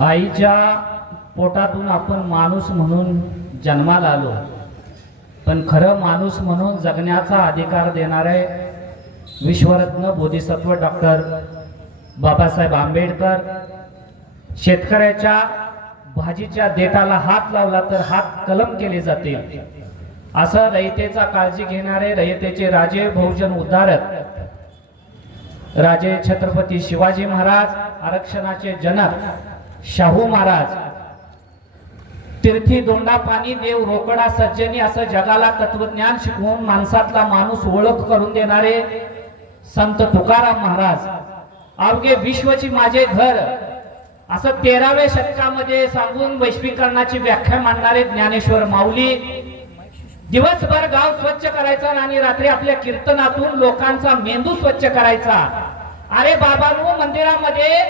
आईच्या पोटातून आपण माणूस म्हणून जन्माला आलो, पण खरं माणूस म्हणून जगण्याचा अधिकार देणारे विश्वरत्न बोधिसत्व डॉक्टर बाबासाहेब आंबेडकर शेतकऱ्याच्या भाजीच्या देठाला हात लावला तर हात कलम केले जातील असं रयतेचा काळजी घेणारे रयतेचे राजे बहुजन उद्धारक राजे छत्रपती शिवाजी महाराज, आरक्षणाचे जनक शाहू महाराज, तीर्थी दोंडा पाणी देव रोकडा सज्जनी असं जगाला तत्वज्ञान शिकवून माणसातला माणूस ओळख करून देणारे संत तुकाराम महाराज, अवघे विश्वची माझे घर असं 13व्या शतकामध्ये सांगून वैश्वीकरणाची व्याख्या मांडणारे ज्ञानेश्वर माऊली, दिवसभर गाव स्वच्छ करायचा आणि रात्री आपल्या कीर्तनातून लोकांचा मेंदू स्वच्छ करायचा. अरे बाबांनो, मंदिरामध्ये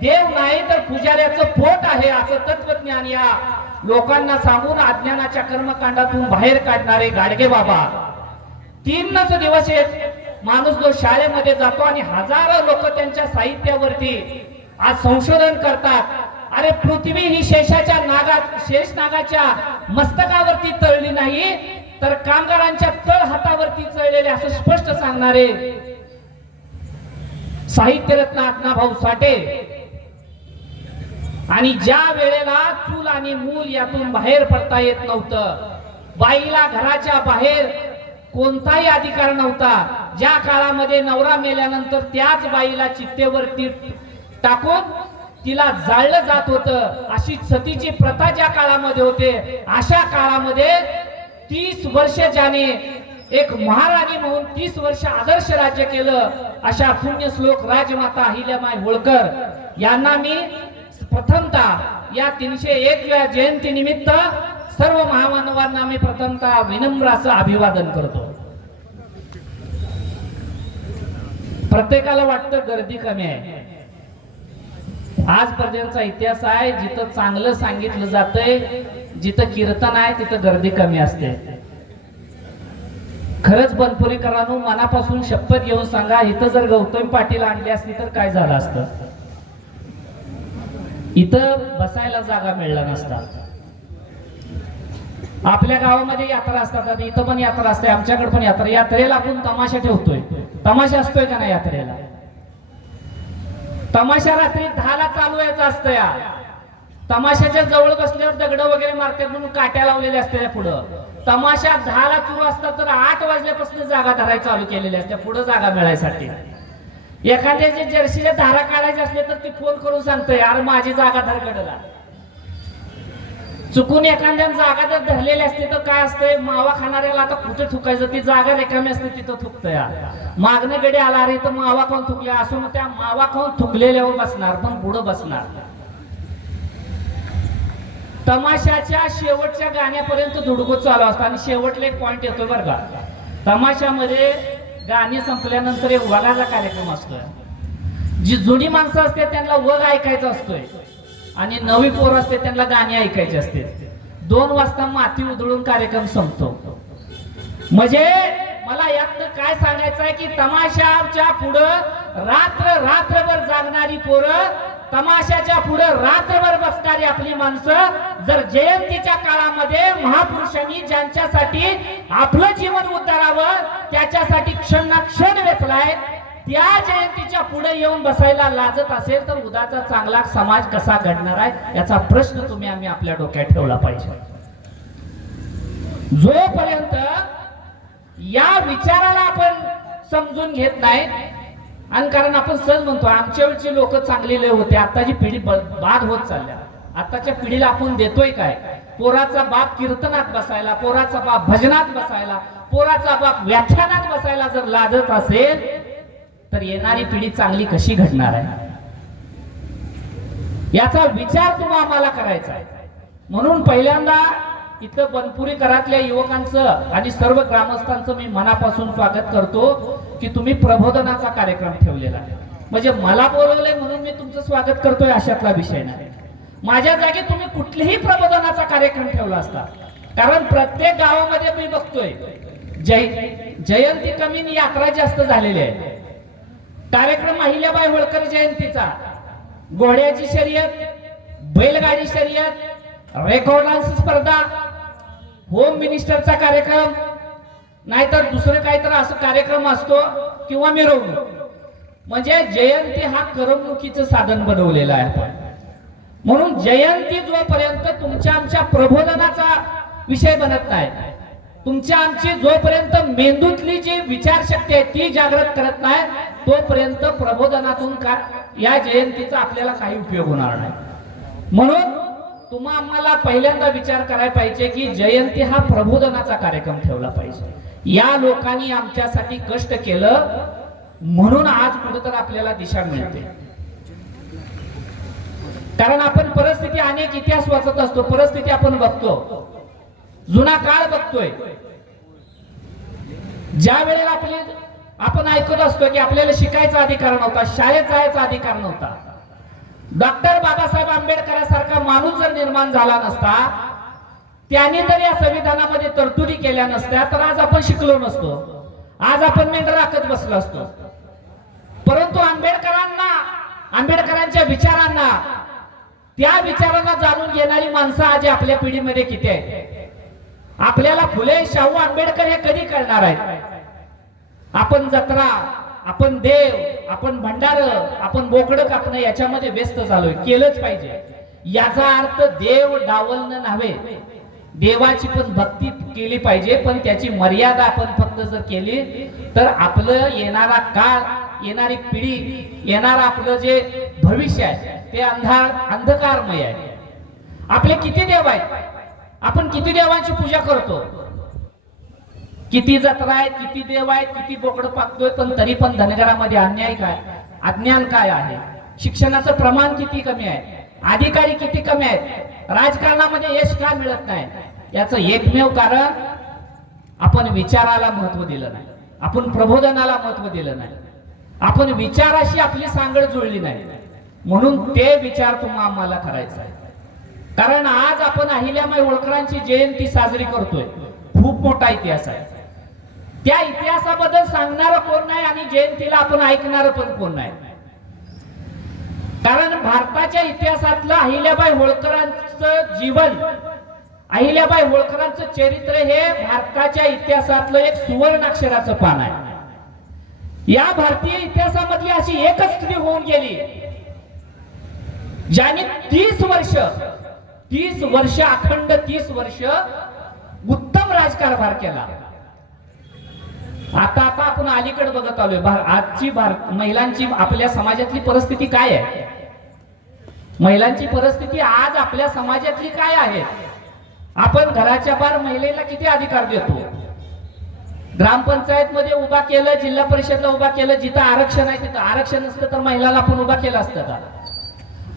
देव नाही तर पुजाऱ्याचं पोट आहे असं तत्वज्ञान या लोकांना सांगून अज्ञानाच्या कर्मकांडातून बाहेर काढणारे गाडगे बाबा. 3 दिवस माणूस जो शाळेमध्ये जातो आणि हजारो लोक त्यांच्या साहित्यावरती आज संशोधन करतात. अरे पृथ्वी ही शेष नागाच्या मस्तकावरती तळली नाही तर कामगारांच्या तळ हातावरती चळलेले असं स्पष्ट सांगणारे साहित्यरत्न अण्णाभाऊ साठे. आणि ज्या वेळेला चूल आणि मूल यातून बाहेर पडता येत नव्हतं, बाईला घराच्या बाहेर कोणताही अधिकार नव्हता, ज्या काळामध्ये नवरा मेल्यानंतर त्याच बाईला चित्तेवरती टाकून तिला जाळलं जात होतं, अशी सतीची प्रथा ज्या काळामध्ये होते, अशा काळामध्ये 30 वर्ष ज्याने एक महाराणी म्हणून 30 वर्ष आदर्श राज्य केलं, अशा पुण्यश्लोक राजमाता अहिल्याबाई होळकर यांना मी प्रथमतः या 301व्या जयंती निमित्त सर्व महामानवांना मी प्रथमतः विनम्र असं अभिवादन करतो. प्रत्येकाला वाटतं गर्दी कमी आहे. आजपर्यंतचा इतिहास आहे, जिथं चांगलं सांगितलं जातंय, जिथं कीर्तन आहे तिथं गर्दी कमी असते. खरंच बनपुरीकरांनो, मनापासून शपथ घेऊन सांगा, इथं जर गौतम पाटील आणली असती तर काय झालं असतं? इथं बसायला जागा मिळला नसता. आपल्या गावामध्ये यात्रा असतात, इथं पण यात्रा असते, आमच्याकडे पण यात्रा. यात्रेला आपण तमाशा ठेवतोय, तमाशा असतोय का नाही यात्रेला? तमाशा रात्री 10ला चालू व्हायचा असतं. या तमाशाच्या जवळ बसल्यावर दगड वगैरे मारतात म्हणून काट्या लावलेल्या असतात पुढं. तमाशा 10ला सुरू असतात तर 8 वाजल्यापासून जागा धरायला चालू केलेल्या असतात पुढे जागा मिळायसाठी. एखाद्याचे जर्सीच्या धारा काढायचे असले तर ती फोन करून सांगतोय, यार माझी जागा धरकडला. चुकून एखाद्या जागा जर धरलेली असते तर काय असतंय, मावा खाणाऱ्याला आता कुठे थुकायचं, ती जागा रिकामी असते तिथं थुकतंय. मागणं गडी आला रे तर मावा खाऊन थुकल्या असून त्या मावा खाऊन थुकलेल्यावर बसणार, पण पुढं बसणार. तमाशाच्या शेवटच्या गाण्यापर्यंत धुडगूस चालू असतं आणि शेवटला एक पॉइंट येतोय बरं का. तमाशामध्ये गाणी संपल्यानंतर एक वगाचा कार्यक्रम असतोय. जी जुनी माणसं असते त्यांना वग ऐकायचा असतोय आणि नवी पोर असते त्यांना गाणी ऐकायची असते. 2 वाजता माती उधळून कार्यक्रम संपतो. म्हणजे मला यातनं काय सांगायचं आहे की तमाशाच्या पुढं रात्रभर जागणारी पोरं, तमाशाच्या पुढं रात्रभर बसणारी आपली माणसं, जर जयंतीच्या काळामध्ये महापुरुषांनी ज्यांच्यासाठी आपलं जीवन उद्धारावं त्याच्यासाठी क्षण वेचलाय, त्या जयंतीच्या पुढे येऊन बसायला लाजत असेल तर उद्याचा चांगला समाज कसा घडणार आहे याचा प्रश्न तुम्ही आम्ही आपल्या डोक्यात ठेवला पाहिजे. जोपर्यंत या विचाराला आपण समजून घेत नाही, आणि कारण आपण सहज म्हणतो आमच्या वेळची लोक चांगली लय होते, आताची पिढी बाद होत चालल्या. आताच्या पिढीला आपण देतोय काय? पोराचा बाप कीर्तनात बसायला, पोराचा बाप भजनात बसायला, पोराचा बाप व्याख्यानात बसायला जर लाजत असेल तर येणारी पिढी चांगली कशी घडणार आहे याचा विचार तुम्ही आम्हाला करायचा आहे. म्हणून पहिल्यांदा इथं बनपुरी घरातल्या युवकांचं आणि सर्व ग्रामस्थांचं मी मनापासून स्वागत करतो की तुम्ही प्रबोधनाचा कार्यक्रम ठेवलेला आहे. म्हणजे मला बोलवलंय म्हणून मी तुमचं स्वागत करतोय अशातला विषय नाही. माझ्या जागी तुम्ही कुठलेही प्रबोधनाचा कार्यक्रम ठेवला असता, कारण प्रत्येक गावामध्ये मी बघतोय जयंती कमी आणि यात्रा जास्त झालेली आहे. कार्यक्रम अहिल्याबाई होळकर जयंतीचा, घोड्याची शर्यत, बैलगाडी शर्यत, रेकॉर्ड डान्स स्पर्धा, होम मिनिस्टरचा कार्यक्रम, नाहीतर दुसरं काहीतरी असं कार्यक्रम असतो किंवा मिरवणूक. म्हणजे जयंती हा करमणुकीचं साधन बनवलेलं आहे आपण. म्हणून जयंती जोपर्यंत तुमच्या आमच्या प्रबोधनाचा विषय बनत नाही, तुमच्या आमची जोपर्यंत मेंदूतली जी विचारशक्ती आहे ती जागृत करत नाही, तोपर्यंत प्रबोधनातून का या जयंतीचा आपल्याला काही उपयोग होणार नाही. म्हणून तुम्हा आम्हाला पहिल्यांदा विचार करायला पाहिजे की जयंती हा प्रबोधनाचा कार्यक्रम ठेवला पाहिजे. या लोकांनी आमच्यासाठी कष्ट केलं म्हणून आज कुठेतरी आपल्याला दिशा मिळते. कारण आपण परिस्थिती, अनेक इतिहास वाचत असतो, परिस्थिती आपण बघतो, जुना काळ बघतोय. ज्या वेळेला आपण ऐकत असतो की आपल्याला शिकायचा अधिकार नव्हता, शाळेत जायचा अधिकार नव्हता, डॉक्टर बाबासाहेब आंबेडकरांसारखा माणूस जर निर्माण झाला नसता, त्यांनी जर या संविधानामध्ये तरतुदी केल्या नसत्या, तर आज आपण शिकलो नसतो, आज आपण मेंढर राखत बसलो असतो. परंतु आंबेडकरांच्या विचारांना, त्या विचारांना जाणून घेणारी माणसं आज आपल्या पिढीमध्ये किती आहेत. आपल्याला फुले शाहू आंबेडकर हे कधी कळणार आहेत. आपण जत्रा, आपण देव, आपण भंडार, आपण बोकडं कापणं याच्यामध्ये व्यस्त झालोय. केलंच पाहिजे. याचा अर्थ देव डावलणं नव्हे, देवाची पण भक्ती केली पाहिजे, पण त्याची मर्यादा आपण फक्त जर केली तर आपलं येणारा काळ, येणारी पिढी, येणारा आपलं जे भविष्य आहे ते अंधकारमय आहे. आपले किती देव आहेत, आपण किती देवांची पूजा करतो, किती जत्रा आहेत, किती देव आहेत, किती बोकडं पाकतोय, पण तरी पण धनगरामध्ये अन्याय काय, अज्ञान काय आहे, शिक्षणाचं प्रमाण किती कमी आहे, अधिकारी किती कमी आहेत, राजकारणामध्ये यश का मिळत नाही. याचं एकमेव कारण आपण विचाराला महत्व दिलं नाही, आपण प्रबोधनाला महत्व दिलं नाही, आपण विचाराशी आपली सांगड जुळली नाही. म्हणून ते विचार तुम्हाला आम्हाला करायचा आहे. कारण आज आपण अहिल्याबाई होळकरांची जयंती साजरी करतोय, खूप मोठा इतिहास आहे. त्या इतिहासाबद्दल सांगणार कोण नाही आणि जयंतीला आपण ऐकणार पण कोण नाही. कारण भारताच्या इतिहासातलं अहिल्याबाई होळकरांचं जीवन, अहिल्याबाई होळकरांचं चरित्र हे भारताच्या इतिहासातलं एक सुवर्णाक्षराचं पान आहे. या भारतीय इतिहासामधली अशी एकच स्त्री होऊन गेली ज्याने 30 वर्ष अखंड 30 वर्ष उत्तम राजकारभार केला. आता आपण अलीकडे बघत आलोय, आजची महिलांची, आपल्या समाजातली परिस्थिती काय आहे, महिलांची परिस्थिती आज आपल्या समाजातली काय आहे. आपण घराच्या बाहेर महिलेला किती अधिकार देतो, ग्रामपंचायत मध्ये उभा केलं, जिल्हा परिषदला उभा केलं, जिथं आरक्षण आहे तिथं. आरक्षण नसतं तर महिलाला आपण उभा केलं असतं का.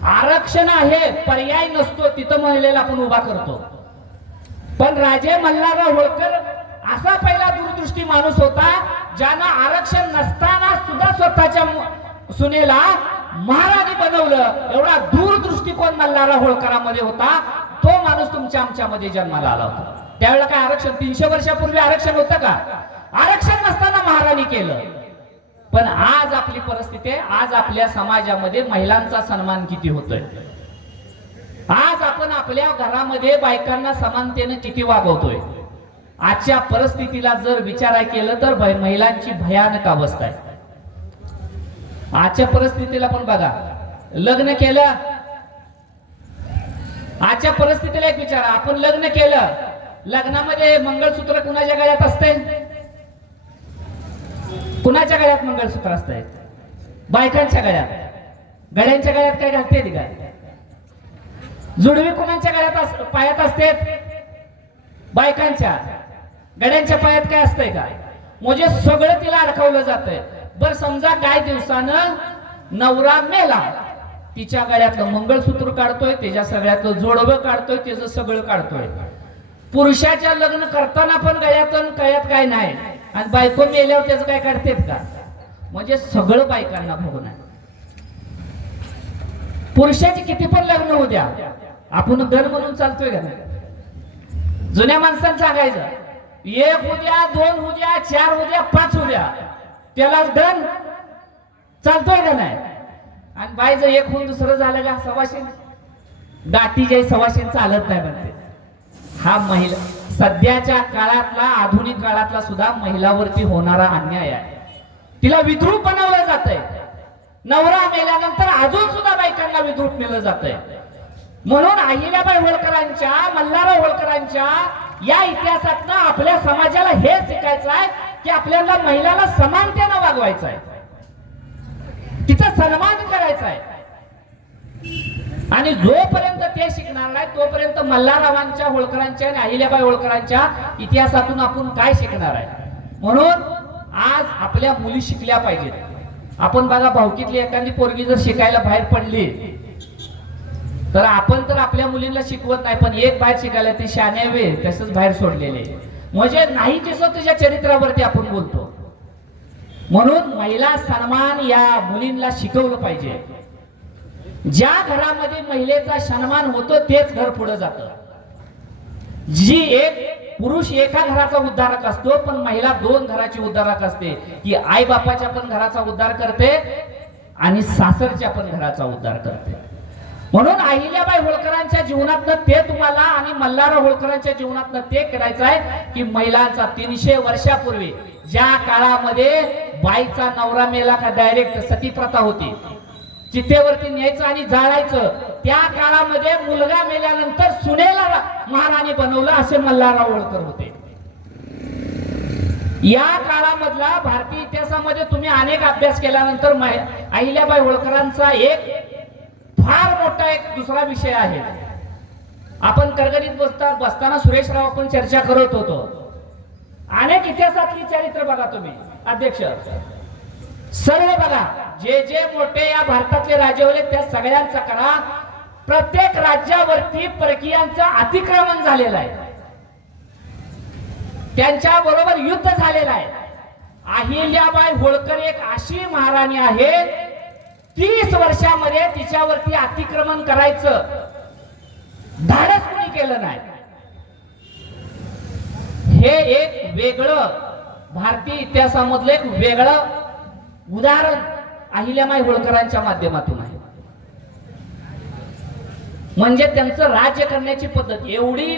आरक्षण आहे, पर्याय नसतो, तिथं महिलेला आपण उभा करतो. पण राजे मल्हारराव होळकर असा पहिला दूरदृष्टी माणूस होता ज्यानं आरक्षण नसताना सुद्धा स्वतःच्या सुनेला महाराणी बनवलं. एवढा दूरदृष्टिकोन मल्हारराव होळकरांमध्ये होता. तो माणूस तुमच्या आमच्यामध्ये जन्माला आला होता. त्यावेळेला काय आरक्षण, 300 वर्षापूर्वी आरक्षण होतं का. आरक्षण नसताना महाराणी केलं. पण आज आपली परिस्थिती आहे, आज आपल्या समाजामध्ये महिलांचा सन्मान किती होतोय. आज आपण आपल्या घरामध्ये बायकांना समानतेने किती वागवतोय. आजच्या परिस्थितीला जर विचार केलं तर महिलांची भयानक अवस्था आहे. आजच्या परिस्थितीला पण बघा, लग्न केलं, आजच्या परिस्थितीला एक विचार, आपण लग्न केलं, लग्नामध्ये मंगळसूत्र कुणाच्या गळ्यात असते, कुणाच्या गळ्यात मंगळसूत्र असते, बायकांच्या गळ्यात. गळ्यांच्या गळ्यात काय घालते ती काय, जुडवी कुणाच्या गळ्यात पायात असते, बायकांच्या. गड्यांच्या पायात काय असतंय का, म्हणजे सगळं तिला अडकवलं जातंय. बर समजा काय दिवसानं नवरा मेला, तिच्या गळ्यातलं मंगळसूत्र काढतोय, त्याच्या सगळ्यातलं जोडवं काढतोय, त्याचं सगळं काढतोय. पुरुषाच्या लग्न करताना पण गळ्यातून कळ्यात काय नाही, आणि बायको मेल्यावर त्याचं काय काढतेत का, म्हणजे सगळं बायकांना भोगून आहे. पुरुषाची किती पण लग्न होऊ द्या, आपण दर म्हणून चालतोय का नाही. जुन्या माणसांचं सांगायचं, 1 उद्या, 2 उद्या, 4 उद्या, 5 उद्या, त्यालाच दन चालतोय का नाही. आणि बाईचं एक होऊन दुसरं झालं का, सवाशीन दाटी जय सवाशीन चालत नाही म्हणते. हा महिला सध्याच्या काळातला आधुनिक काळातला सुद्धा महिलावरती होणारा अन्याय आहे. तिला विद्रूप बनवलं जातंय. नवरा मेल्यानंतर अजून सुद्धा बायकांना विद्रूप मिळलं जातंय. म्हणून अहिल्याबाई होळकरांच्या, मल्हारराव होळकरांच्या या इतिहासातनं आपल्या समाजाला हे शिकायचं आहे की आपल्याला महिलाला समानतेनं वागवायचं आहे, तिचा सन्मान करायचा आहे. आणि जोपर्यंत ते शिकणार नाही तोपर्यंत मल्हाररावांच्या, होळकरांच्या आणि अहिल्याबाई होळकरांच्या इतिहासातून आपण काय शिकणार आहे. म्हणून आज आपल्या मुली शिकल्या पाहिजेत. आपण बघा, भावकीतली एखादी पोरगी जर शिकायला बाहेर पडली तर आपण तर आपल्या मुलींना शिकवत नाही, पण एक बाहेर शिकायला ते शाने वे तसंच बाहेर सोडलेले, म्हणजे नाही तसं तुझ्या चरित्रावरती आपण बोलतो. म्हणून महिला सन्मान या मुलींना शिकवलं पाहिजे. ज्या घरामध्ये महिलेचा सन्मान होतो तेच घर पुढे जातं. जी एक पुरुष एका घराचा उद्धारक असतो, पण महिला दोन घराची उद्धारक असते. ती आई बापाच्या पण घराचा उद्धार करते आणि सासरच्या पण घराचा उद्धार करते. म्हणून अहिल्याबाई होळकरांच्या जीवनातनं ते तुम्हाला आणि मल्हारराव होळकरांच्या जीवनातनं ते करायचं आहे की महिलांचा 300 वर्षापूर्वी ज्या काळामध्ये बाईचा नवरा मेला का डायरेक्ट सती प्रथा होती, चितेवरती न्यायचं आणि जाळायचं, त्या काळामध्ये मुलगा मेल्यानंतर सुनेला महाराणी बनवलं असे मल्हारराव होळकर होते. या काळामधला भारतीय इतिहासामध्ये तुम्ही अनेक अभ्यास केल्यानंतर अहिल्याबाई होळकरांचा एक फार मोठा एक दुसरा विषय आहे. आपण करगरीत बसताना सुरेशराव आपण चर्चा करत होतो. अनेक इतिहासातली चरित्र बघा तुम्ही अध्यक्ष, सर्व बघा, जे जे मोठे या भारतातले राजे होते त्या सगळ्यांचा करा. प्रत्येक राज्यावरती परकीयांचं अतिक्रमण झालेलं आहे, त्यांच्या बरोबर युद्ध झालेलं आहे. अहिल्याबाई होळकर एक अशी महाराणी आहे, 30 वर्षामध्ये तिच्यावरती अतिक्रमण करायचं धाडस कोणी केलं नाही. हे एक वेगळं भारतीय इतिहासामधलं एक वेगळं उदाहरण अहिल्याबाई होळकरांच्या माध्यमातून आहे. म्हणजे त्यांचं राज्य करण्याची पद्धत, एवढी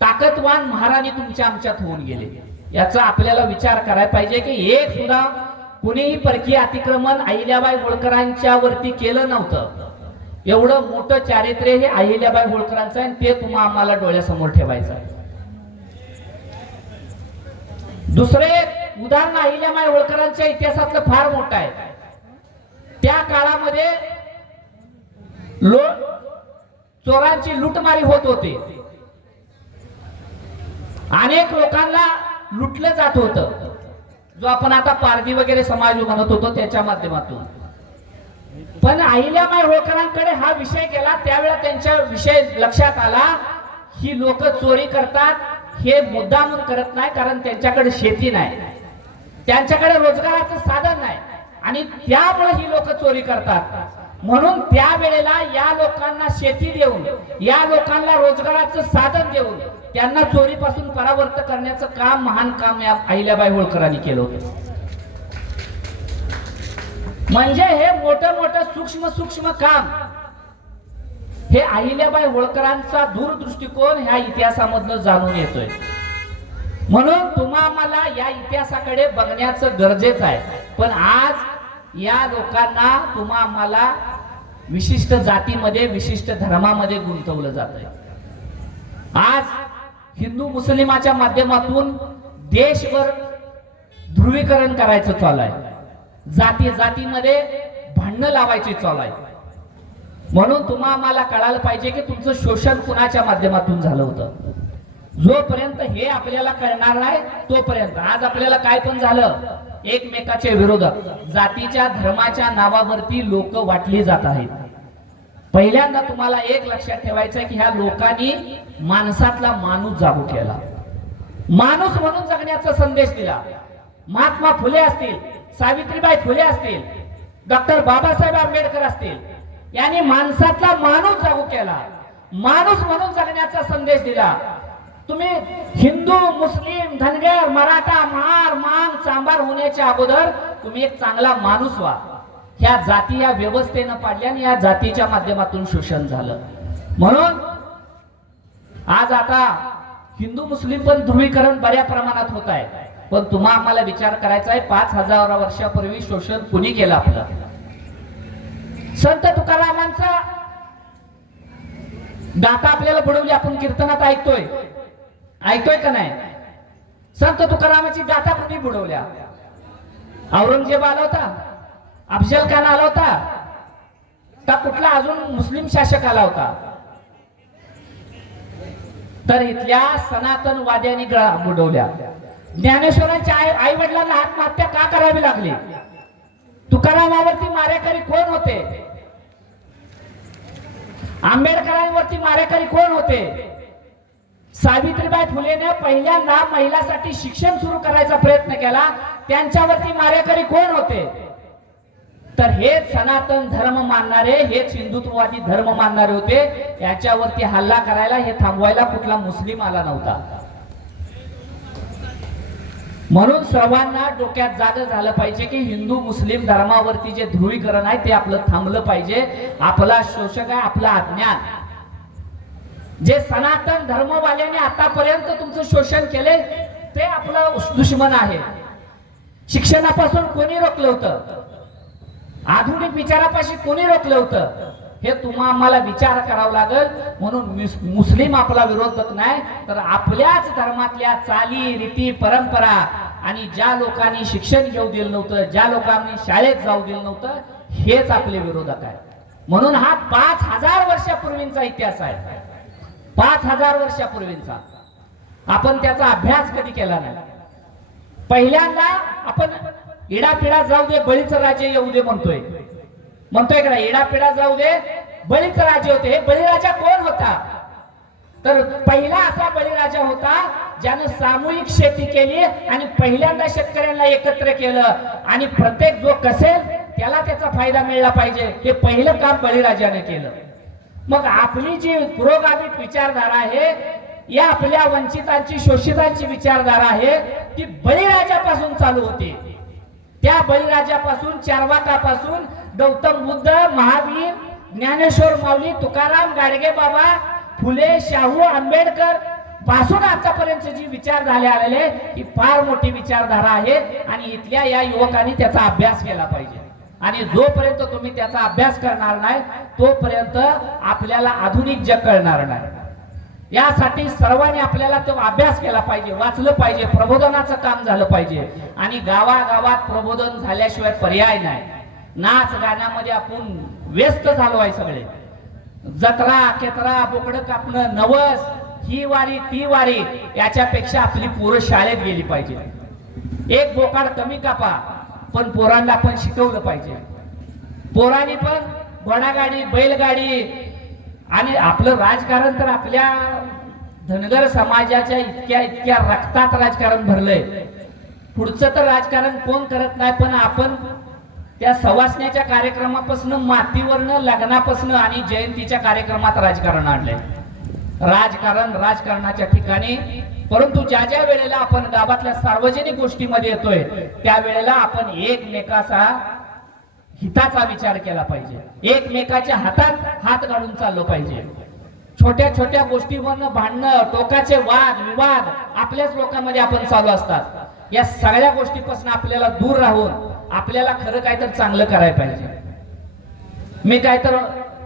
ताकदवान महाराणी तुमच्या आमच्यात होऊन गेले. याचा आपल्याला विचार करायला पाहिजे की एक सुद्धा कुणीही परकीय अतिक्रमण अहिल्याबाई होळकरांच्या वरती केलं नव्हतं. एवढं मोठं चारित्र्य हे अहिल्याबाई होळकरांचं आहे, ते तुम्हा आम्हाला डोळ्यासमोर ठेवायचं. दुसरे उदाहरण अहिल्याबाई होळकरांच्या इतिहासातलं फार मोठं आहे. त्या काळामध्ये चोरांची लुटमारी होत होती, अनेक लोकांना लुटलं जात होतं, जो आपण आता पारधी वगैरे समाज म्हणत होतो त्याच्या माध्यमातून. पण अहिल्याबाई होळकरांकडे हा विषय गेला, त्यावेळेला त्यांच्या विषय लक्षात आला, ही लोक चोरी करतात हे मुद्दाम करत नाही, कारण त्यांच्याकडे शेती नाही, त्यांच्याकडे रोजगाराचं साधन नाही, आणि त्यामुळे ही लोक चोरी करतात. म्हणून त्यावेळेला या लोकांना शेती देऊन, या लोकांना रोजगाराचं साधन देऊन त्यांना चोरीपासून परावर्त करण्याचं काम, महान काम या अहिल्याबाई होळकरांनी केलं होतं. म्हणजे हे मोठं मोठं सूक्ष्म सूक्ष्म काम हे अहिल्याबाई होळकरांचा दूरदृष्टिकोन ह्या इतिहासामधनं जाणून येतोय. म्हणून तुम्हा मला या इतिहासाकडे बघण्याचं गरजेचं आहे. पण आज या लोकांना तुम्हा मला विशिष्ट जातीमध्ये, विशिष्ट धर्मामध्ये गुंतवलं जातंय. आज हिंदू मुस्लिमाच्या माध्यमातून देशभर ध्रुवीकरण करायचं चालू आहे, जाती जातीमध्ये भांडणं लावायची चालू आहे. म्हणून तुम्हा आम्हाला कळायला पाहिजे की तुमचं शोषण कुणाच्या माध्यमातून झालं होतं. जोपर्यंत हे आपल्याला कळणार नाही तोपर्यंत आज आपल्याला काय पण झालं, एकमेकाच्या विरोधात जातीच्या धर्माच्या नावावरती लोक वाटली जात आहेत. पहिल्यांदा तुम्हाला एक लक्षात ठेवायचं आहे की ह्या लोकांनी माणसातला माणूस जागू केला, माणूस म्हणून जगण्याचा संदेश दिला. महात्मा फुले असतील, सावित्रीबाई फुले असतील, डॉक्टर बाबासाहेब आंबेडकर असतील, यांनी माणसातला माणूस जागू केला, माणूस म्हणून जगण्याचा संदेश दिला. तुम्ही हिंदू, मुस्लिम, धनगर, मराठा, महार, मांग, चांभार होण्याच्या अगोदर तुम्ही एक चांगला माणूस व्हा. ह्या जाती या व्यवस्थेनं पाडल्या आणि या जातीच्या माध्यमातून शोषण झालं. म्हणून आज आता हिंदू मुस्लिम पण ध्रुवीकरण बऱ्या प्रमाणात होत आहे, पण तुम्हा आम्हाला विचार करायचा आहे 5000 वर्षापूर्वी शोषण कुणी केलं आपलं? संत तुकारामांचा गाथा आपल्याला बुडवली, आपण कीर्तनात ऐकतोय का नाही? संत तुकारामाची गाथा कुणी बुडवल्या? औरंगजेब आला होता, अफजल खान आला होता का कुठला अजून मुस्लिम शासक आला होता? तर इथल्या सनातनवाद्यांनी बुडवल्या. ज्ञानेश्वरांच्या आई वडिलांना आत्महत्या का करावी लागली? तुकारामावरती मारेकरी कोण होते? आंबेडकरांवरती मारेकरी कोण होते? सावित्रीबाई फुलेने पहिल्यांदा महिलांसाठी शिक्षण सुरू करायचा प्रयत्न केला, त्यांच्यावरती मारेकरी कोण होते? तर हेच सनातन धर्म मानणारे, हेच हिंदुत्ववादी धर्म मानणारे होते. याच्यावरती हल्ला करायला, हे थांबवायला कुठला मुस्लिम आला नव्हता. म्हणून सर्वांना डोक्यात जाग झालं पाहिजे की हिंदू मुस्लिम धर्मावरती जे ध्रुवीकरण आहे ते आपलं थांबलं पाहिजे. आपला शोषक आहे आपला अज्ञान. जे सनातन धर्मवाल्याने आतापर्यंत तुमचं शोषण केले ते आपलं दुश्मन आहे. शिक्षणापासून कोणी रोखलं होतं? आधुनिक विचारापाशी कोणी रोखलं होतं? हे तुम्हा आम्हाला विचार करावा लागेल. म्हणून मुस्लिम आपला विरोधक नाही, तर आपल्याच धर्मातल्या चाली रीती परंपरा आणि ज्या लोकांनी शिक्षण घेऊ दिलं नव्हतं, ज्या लोकांनी शाळेत जाऊ दिलं नव्हतं, हेच आपले विरोधक आहे. म्हणून हा 5000 वर्षापूर्वींचा इतिहास आहे. 5000 वर्षापूर्वींचा. आपण त्याचा अभ्यास कधी केला नाही. पहिल्यांदा आपण इडापिडा जाऊ दे बळीचं राज्य येऊ दे म्हणतोय का? इडापिडा जाऊ दे बळीचं राज्य होते. हे बळीराजा कोण होता? तर पहिला असा बळीराजा होता ज्याने सामूहिक शेती केली आणि पहिल्यांदा शेतकऱ्यांना एकत्र केलं आणि प्रत्येक जो कसेल त्याला त्याचा फायदा मिळला पाहिजे, हे पहिलं काम बळीराजाने केलं. मग आपली जी पुरोगामी विचारधारा आहे, या आपल्या वंचितांची शोषितांची विचारधारा आहे, ती बळीराजापासून चालू होती. त्या बळीराजापासून, चार्वाकापासून गौतम बुद्ध, महावीर, ज्ञानेश्वर माऊली, तुकाराम, गाडगे बाबा, फुले, शाहू, आंबेडकर पासून आतापर्यंत जी विचारधारा आलेले ही फार मोठी विचारधारा आहे आणि इथल्या या युवकांनी त्याचा अभ्यास केला पाहिजे. आणि जोपर्यंत तुम्ही त्याचा अभ्यास करणार नाही तोपर्यंत आपल्याला आधुनिक जग कळणार नाही. यासाठी सर्वांनी आपल्याला तो अभ्यास केला पाहिजे, वाचलं पाहिजे, प्रबोधनाचं काम झालं पाहिजे. आणि गावागावात प्रबोधन झाल्याशिवाय पर्याय नाही. नाच गाण्यामध्ये आपण व्यस्त झालो आहे सगळे. जत्रा केत्रा बोकडं कापणं, नवस, ही वारी ती वारी, याच्यापेक्षा आपली पोरं शाळेत गेली पाहिजे. एक बोकाड कमी कापा, पण पोरांना आपण शिकवलं पाहिजे. पोरांनी पण घोडागाडी, बैलगाडी आणि आपलं राजकारण तर आपल्या धनगर समाजाच्या इतक्या रक्तात राजकारण भरलंय. पुढचं तर राजकारण कोण करत नाही, पण आपण त्या सवासण्याच्या कार्यक्रमापासून, मातीवरनं, लग्नापासून आणि जयंतीच्या कार्यक्रमात राजकारण आणलंय. राजकारणाच्या ठिकाणी. परंतु ज्या ज्या वेळेला आपण गावातल्या सार्वजनिक गोष्टीमध्ये येतोय त्यावेळेला आपण एकमेकाचा हिताचा विचार केला पाहिजे. एकमेकाच्या हातात हात घालून चाललो पाहिजे. छोट्या छोट्या गोष्टीवरनं भांडणं, टोकाचे वाद विवाद आपल्याच लोकांमध्ये आपण चालू असतात. या सगळ्या गोष्टीपासून आपल्याला दूर राहून आपल्याला खरं काय तर चांगलं करायला पाहिजे. मी काय तर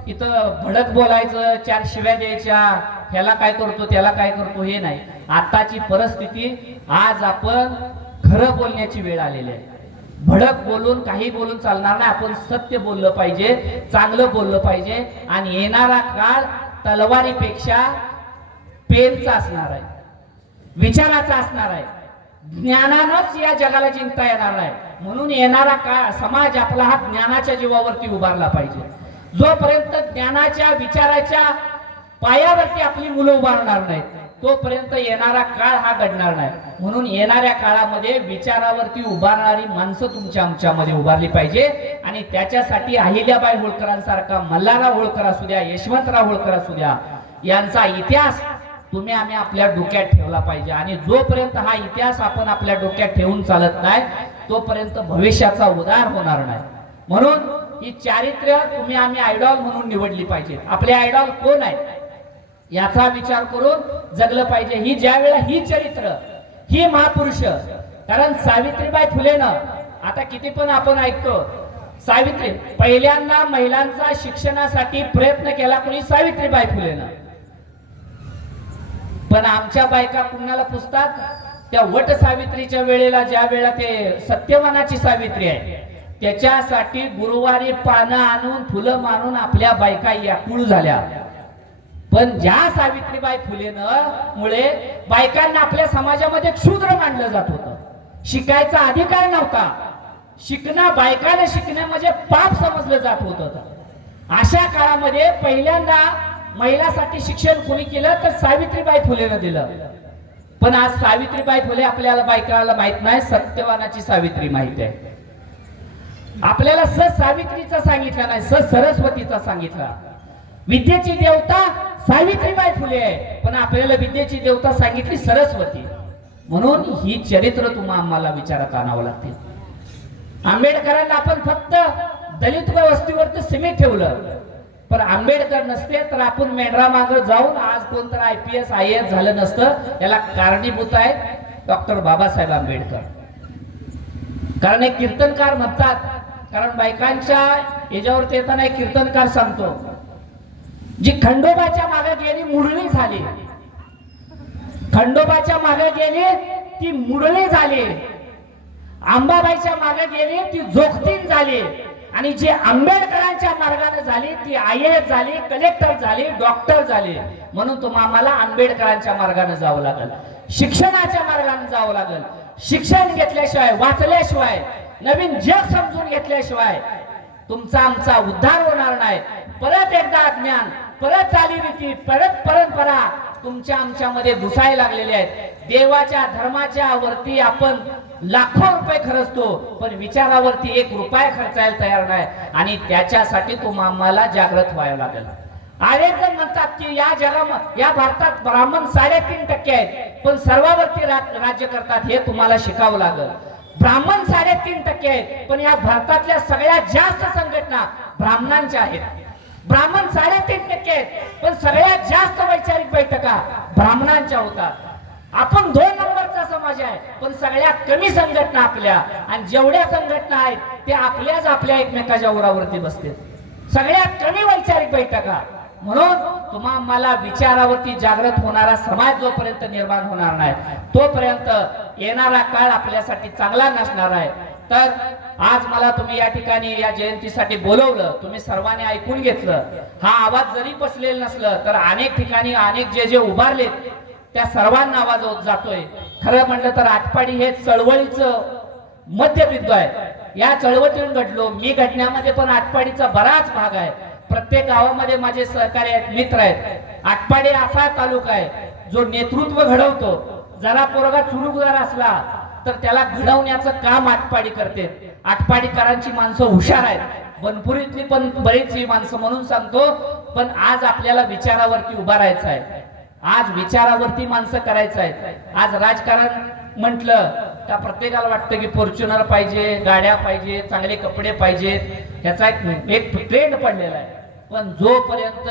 इथं भडक बोलायचं, 4 शिव्या द्यायच्या, ह्याला काय करतो त्याला काय करतो हे नाही. आताची परिस्थिती, आज आपण खरं बोलण्याची वेळ आलेली आहे. भडक बोलून काही बोलून चालणार नाही. आपण सत्य बोललं पाहिजे, चांगलं बोललं पाहिजे. आणि येणारा काळ तलवारीपेक्षा पेनचा असणार आहे, विचाराचा असणार आहे. ज्ञानानंच या जगाला जिंकता येणार आहे. म्हणून येणारा काळ समाज आपला हा ज्ञानाच्या जीवावरती उभारला पाहिजे. जोपर्यंत ज्ञानाच्या विचाराच्या पायावरती आपली मुलं उभारणार नाहीत तोपर्यंत येणारा काळ हा घडणार नाही. म्हणून येणाऱ्या काळामध्ये विचारावरती उभारणारी माणसं तुमच्या आमच्यामध्ये उभारली पाहिजे. आणि त्याच्यासाठी अहिल्याबाई होळकरांसारखा, मल्हारराव होळकर असू द्या, यशवंतराव होळकर असू द्या, यांचा इतिहास तुम्ही आम्ही आपल्या डोक्यात ठेवला पाहिजे. आणि जोपर्यंत हा इतिहास आपण आपल्या डोक्यात ठेवून चालत नाही तोपर्यंत भविष्याचा उद्धार होणार नाही. म्हणून ही चारित्र्य तुम्ही आम्ही आयडॉल म्हणून निवडली पाहिजे. आपले आयडॉल कोण आहे? याचा विचार करून जगलं पाहिजे. ही ज्या वेळेला ही चरित्र, ही महापुरुष, कारण सावित्रीबाई फुलेनं, आता किती पण आपण ऐकतो सावित्री, पहिल्यांदा महिलांचा शिक्षणासाठी प्रयत्न केला कोणी? सावित्रीबाई फुलेनं. पण आमच्या बायका कुणाला पुसतात? त्या वट सावित्रीच्या वेळेला, ज्या वेळेला ते सत्यवानाची सावित्री आहे त्याच्यासाठी गुरुवारी पानं आणून फुलं मानून आपल्या बायका याकुळ झाल्या. पण ज्या सावित्रीबाई फुलेनं मुळे बायकांना आपल्या समाजामध्ये क्षुद्र मानलं जात होतं, शिकायचा अधिकार नव्हता, शिकणं, बायकाने शिकणं म्हणजे पाप समजलं जात होतं. अशा काळामध्ये पहिल्यांदा महिलांसाठी शिक्षण कोणी केलं तर सावित्रीबाई फुलेनं दिलं. पण आज सावित्रीबाई फुले आपल्याला बायकाला माहित नाही, सत्यवानाची सावित्री माहित आहे. आपल्याला सावित्रीचा सांगितला नाही, सरस्वतीचा सांगितला. विद्येची देवता सावित्रीबाई फुले आहे, पण आपल्याला विद्येची देवता सांगितली सरस्वती. म्हणून ही चरित्र तुम्हाला आम्हाला विचारात आणावं लागते. आंबेडकरांना आपण फक्त दलित वस्तीवरती सीमित ठेवलं, पण आंबेडकर नसते तर आपण मेंढरा मागे जाऊन आज कोणतं IPS IAS झालं नसतं. याला कारणीभूत आहेत डॉक्टर बाबासाहेब आंबेडकर. कारण एक कीर्तनकार म्हणतात, कारण बायकांच्या याच्यावरती येताना एक कीर्तनकार सांगतो, जी खंडोबाच्या मागे गेली मुरळी झाली, खंडोबाच्या मागे गेली ती मुरळी झाली, अंबाबाईच्या मागे गेली ती जोखतीन झाली, आणि जी आंबेडकरांच्या मार्गाने झाली ती IAS झाली, कलेक्टर झाली, डॉक्टर झाली. म्हणून आम्हाला आंबेडकरांच्या मार्गाने जावं लागेल, शिक्षणाच्या मार्गाने जावं लागेल. शिक्षण घेतल्याशिवाय, वाचल्याशिवाय, नवीन जग समजून घेतल्याशिवाय तुमचा आमचा उद्धार होणार नाही. परत एकदा ज्ञान, परत चालीरीती, परत परंपरा तुमच्या आमच्यामध्ये घुसायला लागलेले आहेत. देवाच्या धर्माच्या वरती आपण लाखो रुपये खर्चतो, पण विचारावरती 1 रुपया खर्चायला तयार नाही. आणि त्याच्यासाठी आम्हाला जागृत व्हावं लागेल. अनेक जण म्हणतात की या जगामध्ये, या भारतात ब्राह्मण 3.5% आहेत, पण सर्वावरती राज्य करतात. हे तुम्हाला शिकावं लागेल. ब्राह्मण 3.5% आहेत, पण या भारतातल्या सगळ्यात जास्त संघटना ब्राह्मणांच्या आहेत. ब्राह्मण 3.5% आहेत, पण सगळ्यात जास्त वैचारिक बैठका ब्राह्मणांच्या होतात. आपण 2 नंबरचा समाज आहे, पण सगळ्यात कमी संघटना आपल्या, आणि जेवढ्या संघटना आहेत ते आपल्या एकमेकाच्या उरावरती बसते. सगळ्यात कमी वैचारिक बैठका. म्हणून मला विचारावरती जागृत होणारा समाज जोपर्यंत निर्माण होणार नाही तोपर्यंत येणारा काळ आपल्यासाठी चांगला नसणार आहे. तर आज मला तुम्ही या ठिकाणी या जयंतीसाठी बोलवलं, तुम्ही सर्वांनी ऐकून घेतलं. हा आवाज जरी बसलेला नसलं तर अनेक ठिकाणी अनेक जे उभारलेत त्या सर्वांना आवाज जातोय. खरं म्हटलं तर आटपाडी हे चळवळीचं मध्यबिंदू आहे. या चळवळीतून घडलो मी, घडण्यामध्ये पण आटपाडीचा बराच भाग आहे. प्रत्येक गावामध्ये माझे सहकारी आहेत, मित्र आहेत. आटपाडी असा तालुका आहे जो नेतृत्व घडवतो. जरा पोरगा चुरुकदार असला तर त्याला घडवण्याचं काम आटपाडी करते. आटपाडीकरांची माणसं हुशार आहेत, बनपुरीतली पण बरीच ही माणसं. म्हणून सांगतो, पण आज आपल्याला विचारावरती उभा राहायचं आहे. आज विचारावरती माणसं करायचं आहे. आज राजकारण म्हटलं का प्रत्येकाला वाटतं की फॉर्च्युनर पाहिजे, गाड्या पाहिजे, चांगले कपडे पाहिजेत, ह्याचा एक ट्रेंड पडलेला आहे. पण जोपर्यंत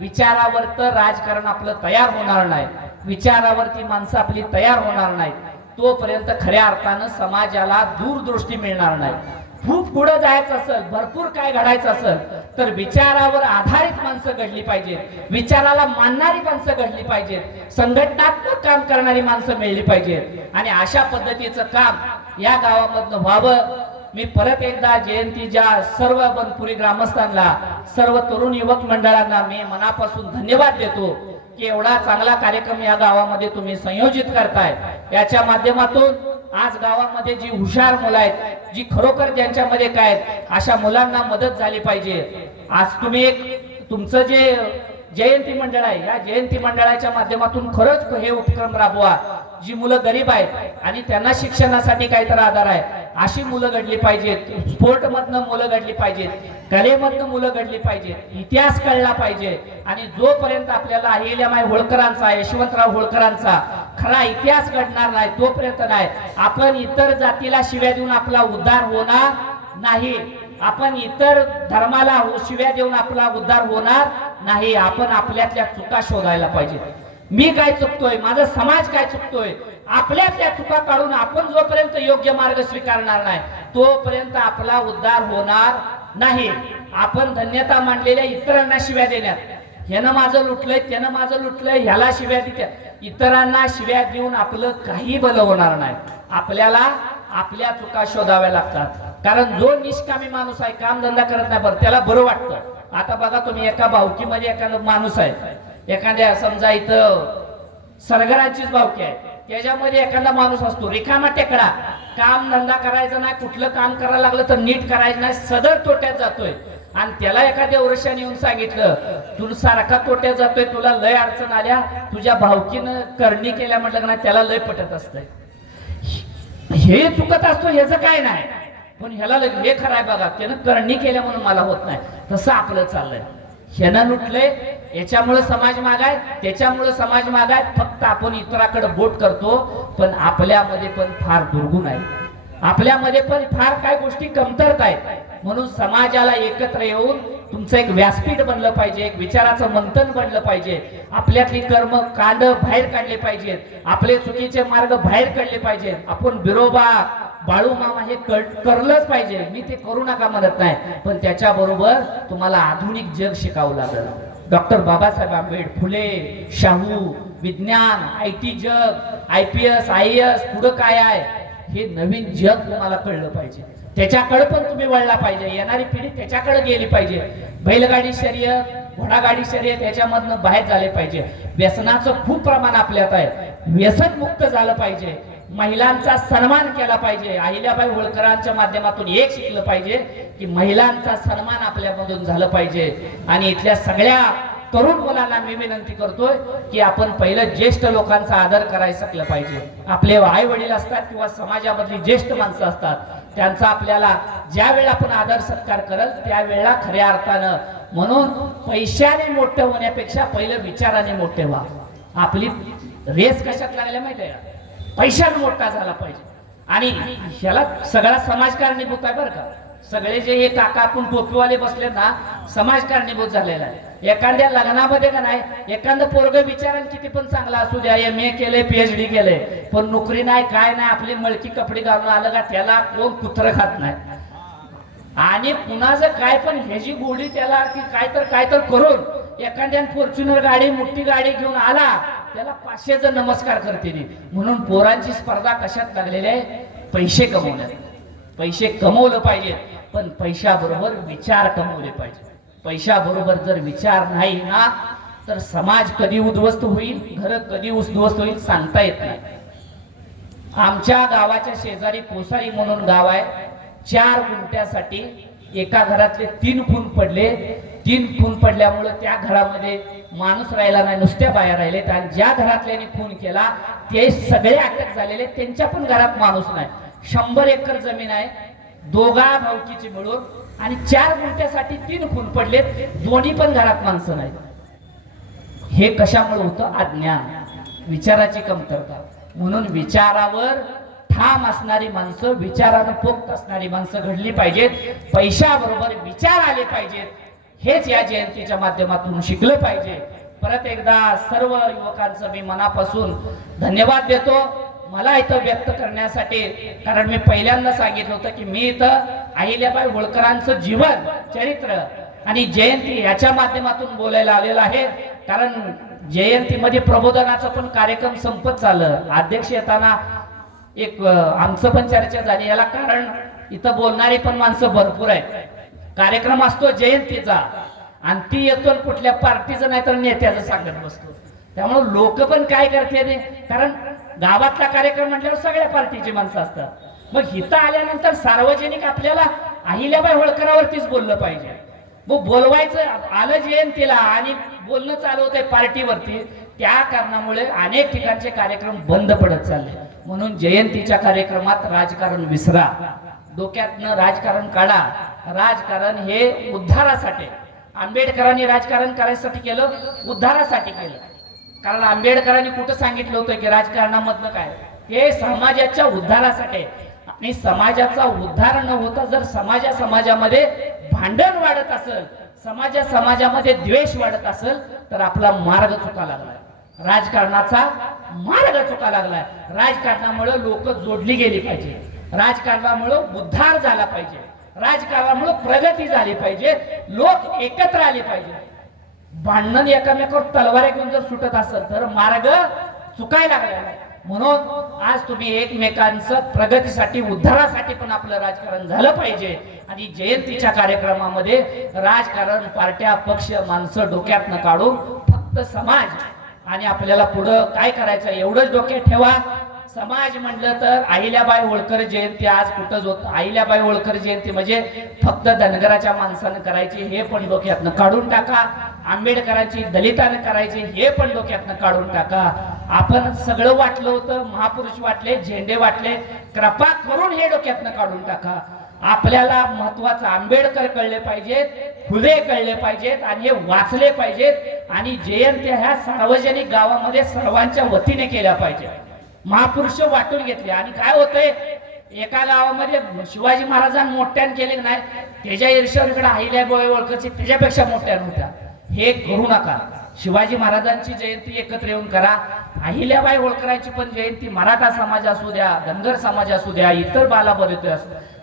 विचारावर राजकारण आपलं तयार होणार नाही, विचारावरती माणसं आपली तयार होणार नाही, तोपर्यंत खऱ्या अर्थानं समाजाला दूरदृष्टी मिळणार नाही. खूप पुढे जायचं असेल, भरपूर काय घडायचं असेल तर विचारावर आधारित माणसं घडली पाहिजेत, विचाराला मानणारी माणसं घडली पाहिजेत, संघटनात्मक काम करणारी माणसं मिळली पाहिजेत. आणि अशा पद्धतीचं काम या गावामधनं व्हावं. मी परत एकदा जयंतीच्या सर्व बनपुरी ग्रामस्थांना, सर्व तरुण युवक मंडळांना मी मनापासून धन्यवाद देतो की एवढा चांगला कार्यक्रम या गावामध्ये तुम्ही संयोजित करताय. याच्या माध्यमातून आज गावामध्ये जी हुशार मुलं आहेत, जी खरोखर ज्यांच्यामध्ये काय अशा मुलांना मदत झाली पाहिजे. आज तुम्ही एक तुमचं जे जयंती मंडळ आहे, या जयंती मंडळाच्या माध्यमातून खरंच हे उपक्रम राबवा. जी मुलं गरीब आहेत आणि त्यांना शिक्षणासाठी काहीतरी आधार आहे, अशी मुलं घडली पाहिजेत. स्पोर्ट मधनं मुलं घडली पाहिजेत, कलेमधनं मुलं घडली पाहिजेत, इतिहास कळला पाहिजे. आणि जोपर्यंत आपल्याला अहिल्यामाई होळकरांचा, यशवंतराव होळकरांचा खरा इतिहास घडणार नाही तोपर्यंत नाही आपण इतर जातीला शिव्या देऊन आपला उद्धार होणार नाही. आपण इतर धर्माला शिव्या देऊन आपला उद्धार होणार नाही. आपण आपल्यातल्या चुका शोधायला पाहिजे. मी काय चुकतोय, माझा समाज काय चुकतोय, आपल्यातल्या चुका काढून आपण जोपर्यंत योग्य मार्ग स्वीकारणार नाही तोपर्यंत आपला उद्धार होणार नाही. आपण धन्यता मानलेल्या इतरांना शिव्या देण्यात, ह्यानं माझं लुटलंय, त्यानं माझं लुटलंय, ह्याला शिव्या देत्या, इतरांना शिव्या देऊन आपलं काही भलं होणार नाही. आपल्याला आपल्या चुका शोधाव्या लागतात. कारण जो निष्कामी माणूस आहे, काम धंदा करत नाही, बरं त्याला बरं वाटतं. आता बघा तुम्ही, एका भावकीमध्ये एखादा माणूस आहे, एखाद्या समजा इथं सरगरांचीच भावकी आहे, त्याच्यामध्ये एखादा माणूस असतो रिकामा टेकडा, काम धंदा करायचा नाही, कुठलं काम करायला लागलं तर नीट करायचं नाही, सदर तोट्यात जातोय. आणि त्याला एखाद्या वर्षाने येऊन सांगितलं, तुला सारखा तोट्यात जातोय, तुला लय अडचण आल्या, तुझ्या भावकीनं करणी केल्या म्हटलं ना, त्याला लय पटत असतंय. हे चुकत असतो, ह्याचं काय नाही, पण ह्याला हे खरं आहे बघा, त्यानं करणी केल्या म्हणून मला होत नाही. तसं आपलं चाललंय. ह्यानं लुटलंय, याच्यामुळे समाज मागाय, त्याच्यामुळे समाज मागाय, फक्त आपण इतराकडे बोट करतो. पण आपल्यामध्ये पण फार दुर्गुण आहे, आपल्यामध्ये पण फार काय गोष्टी कमतरता आहेत. म्हणून समाजाला एकत्र येऊन तुमचं एक व्यासपीठ बनलं पाहिजे, एक विचाराचं मंथन बनलं पाहिजे. आपल्यातली कर्म कांड बाहेर काढले पाहिजेत, आपले चुकीचे मार्ग बाहेर काढले पाहिजेत. आपण बिरोबा बाळू मामा हे करलंच पाहिजे, मी ते करू नका म्हणत नाही, पण त्याच्याबरोबर तुम्हाला आधुनिक जग शिकावं लागेल. डॉक्टर बाबासाहेब आंबेडकर, फुले, शाहू, विज्ञान, IT जग, IPS IAS पुढं काय आहे हे नवीन जग तुम्हाला कळलं पाहिजे. त्याच्याकडे पण तुम्ही वळला पाहिजे. येणारी पिढी त्याच्याकडे गेली पाहिजे. बैलगाडी शर्यत, घोडागाडी शर्यत याच्यामधनं बाहेर झाले पाहिजे. व्यसनाचं खूप प्रमाण आपल्यात आहे, व्यसन मुक्त झालं पाहिजे. महिलांचा सन्मान केला पाहिजे. अहिल्याबाई होळकरांच्या माध्यमातून एक शिकलं पाहिजे की महिलांचा सन्मान आपल्यामधून झालं पाहिजे. आणि इथल्या सगळ्या तरुण मुलांना मी विनंती करतोय की आपण पहिलं ज्येष्ठ लोकांचा आदर करायला शिकलं पाहिजे. आपले आई वडील असतात किंवा समाजामधली ज्येष्ठ माणसं असतात, त्यांचा आपल्याला ज्या वेळेला आपण आदर सत्कार करल त्यावेळेला खऱ्या अर्थानं, म्हणून पैशाने मोठं होण्यापेक्षा पहिलं विचाराने मोठे व्हा. आपली रेस कशात लागल्या माहिती आहे, पैशाने मोठा झाला पाहिजे. आणि ह्याला सगळा समाज कारणीभूत आहे बरं का. सगळे जे हे काका आपण टोपीवाले बसले ना, समाज कारणीभूत झालेला आहे. एखाद्या लग्नामध्ये का नाही, एखादं पोरग विचारण किती पण चांगला असू द्या, MA केलंय, PhD केलंय, पण नोकरी नाही, काय नाही, आपली मळकी कपडे घालून आलं का त्याला कोण कुत्र खात नाही. आणि कुणाचं काय पण ह्याची गोडी त्याला की काय तर करून एखाद्या फॉर्च्युनर गाडी, मोठी गाडी घेऊन आला, त्याला 500 जण नमस्कार करतील. म्हणून पोरांची स्पर्धा कशात लागलेली आहे, पैसे कमवण्यात. पैसे कमवलं पाहिजे, पण पैशाबरोबर विचार कमवले पाहिजे. पैशाबरोबर जर विचार नाही ना, तर समाज कधी उद्ध्वस्त होईल, घर कधी उद्ध्वस्त होईल सांगता येत नाही. आमच्या गावाच्या शेजारी कोसारी म्हणून गाव आहे. 4 गुंठ्यासाठी एका घरातले 3 खून पडले. 3 खून पडल्यामुळे त्या घरामध्ये माणूस राहिला नाही, नुसत्या बाया राहिले. आणि ज्या घरातल्याने खून केला ते सगळे अटक झालेले, त्यांच्या पण घरात माणूस नाही. 100 एकर जमीन आहे दोघा भावकीची मिळून, आणि 4 गुंठ्यासाठी 3 खून पडले, दोन्ही पण घरात माणसं नाही. हे कशामुळे होतं, अज्ञान, विचाराची कमतरता. म्हणून विचारावर ठाम असणारी माणसं, विचारानं पोक्त असणारी माणसं घडली पाहिजेत. पैशाबरोबर विचार आले पाहिजेत, हेच या जयंतीच्या माध्यमातून शिकलं पाहिजे. परत एकदा सर्व युवकांचं मी मनापासून धन्यवाद देतो मला इथं व्यक्त करण्यासाठी. कारण मी पहिल्यांदा सांगितलं होतं की मी इथं अहिल्याबाई होळकरांचं जीवन चरित्र आणि जयंती याच्या माध्यमातून बोलायला आलेलं आहे. कारण जयंतीमध्ये प्रबोधनाचा पण कार्यक्रम संपत चाललं. अध्यक्ष येताना एक आमचं पण चर्चा झाली. याला कारण इथं बोलणारी पण माणसं भरपूर आहेत. कार्यक्रम असतो जयंतीचा आणि ती येतो कुठल्या पार्टीचं नाही तर नेत्याचं सांगत बसतो. त्यामुळे लोक पण काय करते, कारण गावातला कार्यक्रम म्हटल्यावर सगळ्या पार्टीची माणसं असतात. मग इथं आल्यानंतर सार्वजनिक आपल्याला अहिल्याबाई होळकरावरतीच बोललं पाहिजे. मग बोलवायचं आलं जयंतीला आणि बोलणं चालू होतंय पार्टीवरती, त्या कारणामुळे अनेक ठिकाणचे कार्यक्रम बंद पडत चालले. म्हणून जयंतीच्या कार्यक्रमात राजकारण विसरा, डोक्यातनं राजकारण काढा. राजकारण हे उद्धारासाठी, आंबेडकरांनी राजकारण करायसाठी केलं, उद्धारासाठी केलं. कारण आंबेडकरांनी कुठं सांगितलं होतं की राजकारणामधलं काय, हे समाजाच्या उद्धारासाठी. आणि समाजाचा उद्धार न होता जर समाजामध्ये भांडण वाढत असेल, समाजामध्ये द्वेष वाढत असेल, तर आपला मार्ग चुका लागलाय, राजकारणाचा मार्ग चुका लागलाय. राजकारणामुळे लोक जोडली गेली पाहिजे, राजकारणामुळे उद्धार झाला पाहिजे, राजकारणामुळे प्रगती झाली पाहिजे, लोक एकत्र आले पाहिजे. भांडण एकामेकावर तलवार घेऊन जर सुटत असेल तर मार्ग चुकायला लागलेला आहे. म्हणून आज तुम्ही एकमेकांचं प्रगतीसाठी उद्धारासाठी पण आपलं राजकारण झालं पाहिजे. आणि जयंतीच्या कार्यक्रमामध्ये राजकारण, पार्ट्या, पक्ष, माणसं डोक्यातनं काढून फक्त समाज आणि आपल्याला पुढं काय करायचं एवढंच डोक्यात ठेवा. समाज म्हणलं तर अहिल्याबाई होळकर जयंती आज कुठंच होत. अहिल्याबाई होळकर जयंती म्हणजे फक्त धनगराच्या माणसानं करायची हे पण डोक्यातनं काढून टाका. आंबेडकरांची दलितानं करायची हे पण डोक्यातनं काढून टाका. आपण सगळं वाटलं होतं, महापुरुष वाटले, झेंडे वाटले, कृपा करून हे डोक्यातनं काढून टाका. आपल्याला महत्वाचं आंबेडकर कळले पाहिजेत, फुले कळले पाहिजेत आणि हे वाचले पाहिजेत. आणि जयंत्या ह्या सार्वजनिक गावामध्ये सर्वांच्या वतीने केल्या पाहिजे. महापुरुष वाटून घेतले. आणि काय होतंय, एका गावामध्ये शिवाजी महाराजांनी मोठ्यान केले नाही, त्याच्या ईर्ष्यावर इकडे अहिल्याबाई होळकरची त्याच्यापेक्षा मोठ्यान होत्या. हे करू नका. शिवाजी महाराजांची जयंती एकत्र येऊन करा. अहिल्याबाई होळकरांची पण जयंती मराठा समाज असू द्या, धनगर समाज असू द्या, इतर बालाबलते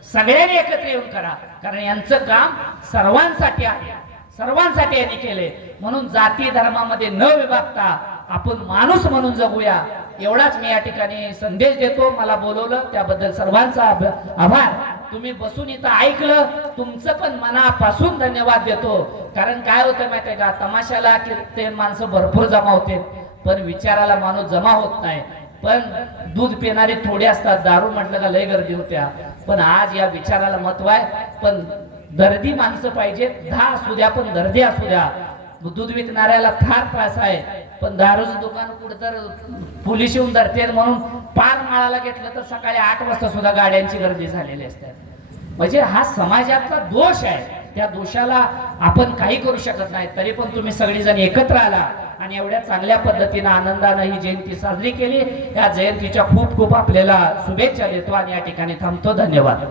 सगळ्यांनी एकत्र येऊन करा. कारण यांचं काम सर्वांसाठी आहे, सर्वांसाठी यांनी केले. म्हणून जाती धर्मामध्ये न विभागता आपण माणूस म्हणून जगूया, एवढाच मी या ठिकाणी संदेश देतो. मला बोलवलं त्याबद्दल सर्वांचा आभार. तुम्ही बसून इथं ऐकलं, तुमचं पण मनापासून धन्यवाद देतो. कारण काय होतं माहितीये का, तमाशाला ते माणसं भरपूर जमा होते, पण विचाराला माणूस जमा होत नाही. पण दूध पिणारे थोडे असतात, दारू म्हटलं का लय गर्दी होत्या. पण आज या विचाराला महत्व आहे. पण दर्दी माणसं पाहिजेत, 10 असू द्या पण दर्दी असू द्या. दूध विकणाऱ्याला फार त्रास आहे, पण दारूचं दुकान कुठं तर पोलीस येऊन धरते म्हणून पान माळाला घेतलं तर सकाळी 8 वाजता सुद्धा गाड्यांची गर्दी झालेली असते. म्हणजे हा समाजातला दोष आहे. त्या दोषाला आपण काही करू शकत नाही. तरी पण तुम्ही सगळेजण एकत्र आला आणि एवढ्या चांगल्या पद्धतीने आनंदाने ही जयंती साजरी केली. या जयंतीच्या खूप खूप आपल्याला शुभेच्छा देतो आणि या ठिकाणी थांबतो. धन्यवाद.